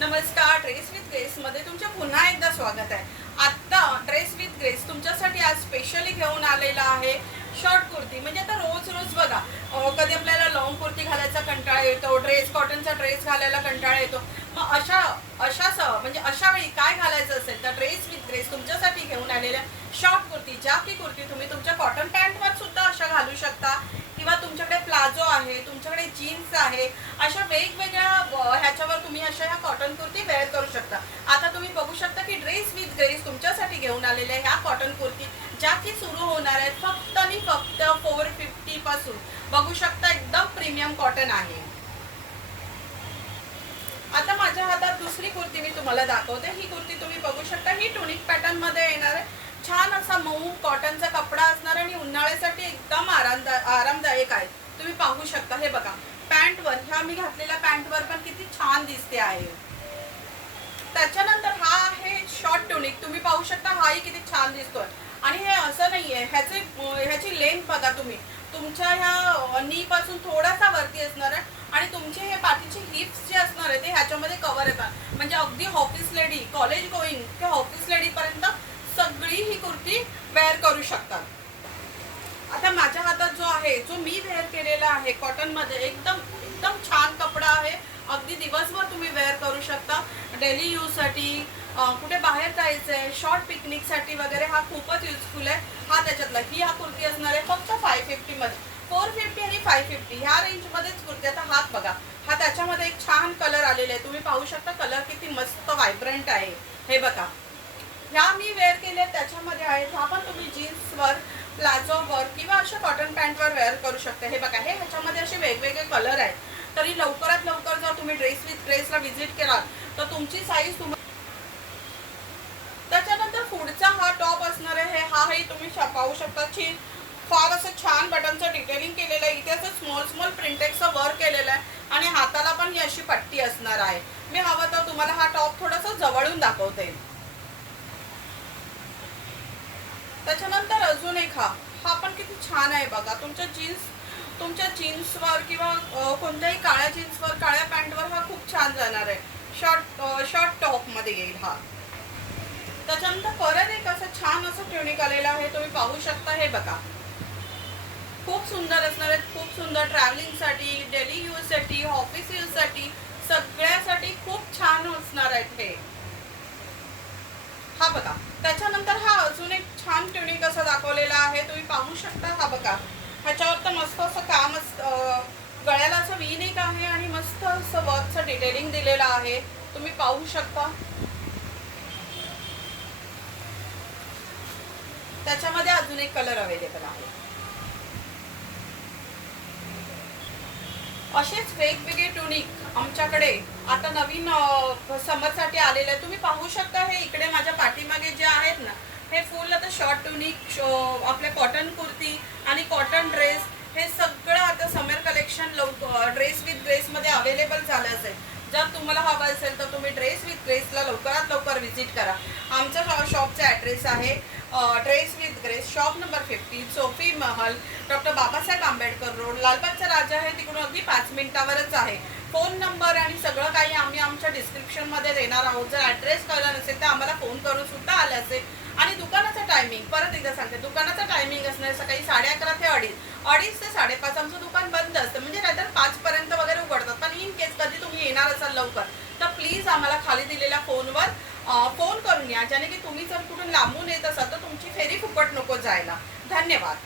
नमस्कार, dress with grace मध्ये तुमचे पुन्हा एकदा स्वागत आहे। आता ड्रेस विथ ग्रेस तुमच्यासाठी आज स्पेशली घेऊन आलेला आहे शॉर्ट कुर्ती। म्हणजे आता रोज रोज बघा कधी आपल्याला लॉंग कुर्ती घालायचा कंटाळा येतो, कॉटनचा ड्रेस घालायला कंटाळा येतो। मग अशा वेळी काय घालायचं असेल तर ड्रेस विथ ग्रेस तुमच्यासाठी घेऊन आलेल्या शॉर्ट कुर्ती, ज्या की कुर्ती तुम्ही तुमच्या कॉटन पॅन्टवर सुद्धा अशा घालू शकता किंवा तुमच्याकडे प्लाझो आहे, तुमच्याकडे जीन्स आहे, अशा वेगवेगळ्या ह्याच्यावर तुम्ही अशा ह्या कॉटन कुर्ती वेअर करू शकता। आता तुम्ही बघू शकता की ड्रेस विथ ग्रेस तुमच्यासाठी घेऊन आलेल्या ह्या कॉटन कुर्ती ज्या की सुरू होणार आहेत फक्त आणि फक्त 450 पासून। बघू शकता एकदम प्रीमियम कॉटन आहे। आता माझ्या हातात दुसरी कुर्ती मी तुम्हाला दाखवते। ही कुर्ती तुम्ही बघू शकता, ही टुनिक पॅटर्न मध्ये येणार आहे। छान असा मऊ कॉटनचा कपडा असणार आणि उन्हाळ्यासाठी एकदम आरामदायक आहे। तुम्ही पाहू शकता, हे बघा पॅन्टवर, ह्या मी घातलेल्या पॅन्टवर पण किती छान दिसते आहे। त्याच्यानंतर हा आहे शॉर्ट टुनिक, तुम्ही पाहू शकता हाही किती छान दिसतोय। आणि हे असं नाहीये, ह्याची लेंथ बघा तुम्ही, तुमच्या ह्या नी पासून थोडासा वरती असणार आहे आणि तुमचे हे पाठीचे हिप्स जे असणार आहे ते ह्याच्यामध्ये कव्हर येतात। म्हणजे अगदी ऑफिस लेडी, कॉलेज गोईंग ते ऑफिस लेडी पर्यंत सगळी ही कुर्ती वेअर करू शकतात। आता माझ्या हातात जो आहे, जो मी वेअर केलेला आहे कॉटन मध्ये, एकदम एकदम छान कपडा आहे। अगदी दिवसभर तुम्ही वेअर करू शकता, डेली यूज साठी, कुठे बाहेर जायचंय, शॉर्ट पिकनिक साठी वगैरे हा खूपच युजफुल आहे। हा त्याच्यातला ही हा कुर्ती असणार आहे फक्त 550 मध्ये। 450 आणि 550 ह्या रेंज मध्येच कुर्ती। आता हात बघा, हा त्याच्यामध्ये एक छान कलर आलेला आहे, तुम्ही पाहू शकता कलर किती मस्त व्हायब्रंट आहे। हे बघा, ह्या मी वेअर केल्या त्याच्यामध्ये आहेत। हा पण तुम्ही जीन्सवर, प्लाझोवर किंवा अशा कॉटन पॅन्टवर वेअर करू शकता। हे बघा, हे ह्याच्यामध्ये असे वेगवेगळे कलर आहेत। तरी लवकरात लवकर जर तुम्ही ड्रेस विथ ग्रेसला व्हिजिट केलात तर तुमची साईज त्याच्यानंतर पुढचा हा टॉप असणार आहे। हाही तुम्ही पाहू शकता, फार असं छान बटनचं डिटेलिंग केलेलं आहे। इथे असं स्मॉल स्मॉल प्रिंटेक्सचं वर्क केलेलं आहे आणि हाताला पण ही अशी पट्टी असणार आहे। मी हवं तर तुम्हाला हा टॉप थोडासा जवळून दाखवते। त्याच्यानंतर अजून एक हा पण किती छान आहे बघा। तुमच्या जीन्सवर किंवा कोणत्याही काळ्या जीन्सवर, काळ्या पॅन्टवर हा खूप छान जाणार आहे। शॉर्ट टॉप मध्ये येईल हा। त्याच्यानंतर परत एक असं छान असं ट्युनिक आलेलं आहे, तुम्ही पाहू शकता। हे बघा, खूप सुंदर असणार आहे, खूप सुंदर ट्रॅव्हलिंग साठी, डेली यूज साठी, ऑफिस यूज साठी, सगळ्यासाठी खूप छान असणार आहेत हे। हा बघा, त्याच्यानंतर हा अजून एक छान ट्युनिक असं दाखवलेला आहे, तुम्ही पाहू शकता। हा बघा, ह्याच्यावर तर मस्त असं काम गळ्याला असं वी नेक आहे आणि मस्त असं वर्कचं डिटेलिंग दिलेलं आहे, तुम्ही पाहू शकता। त्याच्यामध्ये अजून एक कलर अवेलेबल आहे। असेच वेगवेगळे ट्युनिक आमच्याकडे आता नवीन समरसाठी आलेले आहे। तुम्ही पाहू शकता, हे इकडे माझ्या पाठीमागे जे आहेत ना, हे फुल आता शॉर्ट ट्युनिक, आपले कॉटन कुर्ती आणि कॉटन ड्रेस, हे सगळं आता समर कलेक्शन ड्रेस विथ ग्रेसमध्ये अवेलेबल झालं असेल। जर तुम्हाला हवं असेल तर तुम्ही ड्रेस विथ ग्रेसला लवकरात लवकर व्हिजिट करा। आमच्या शॉपचा ॲड्रेस आहे dress with grace, shop number 50, Sophie Mahal, doctor Babasaheb Ambedkar road, लालबागचा राजा आहे, तिकडून अगदी 5 मिनिटावरच आहे। फोन नंबर आणि सगळं काही आम्ही आमच्या डिस्क्रिप्शनमध्ये देणार आहोत। जर ॲड्रेस कळला नसेल तर आम्हाला फोन करून सुद्धा आले असेल। आणि दुकानाचा टायमिंग परत एकदा सांगते, दुकानाचा टायमिंग असणार सकाळी 11:30 ते 2:30 ते 5:30 आमचं दुकान बंद असतं। म्हणजे नाहीतर 5 पर्यंत वगैरे उघडतात, पण इन केस कधी तुम्ही येणार असाल लवकर तर प्लीज आम्हाला खाली दिलेल्या फोनवर फोन करून या, ज्याने की तुम्ही जर कुठून लांबून येत असाल तर तुमची फेरी फुकट नको जायला। धन्यवाद।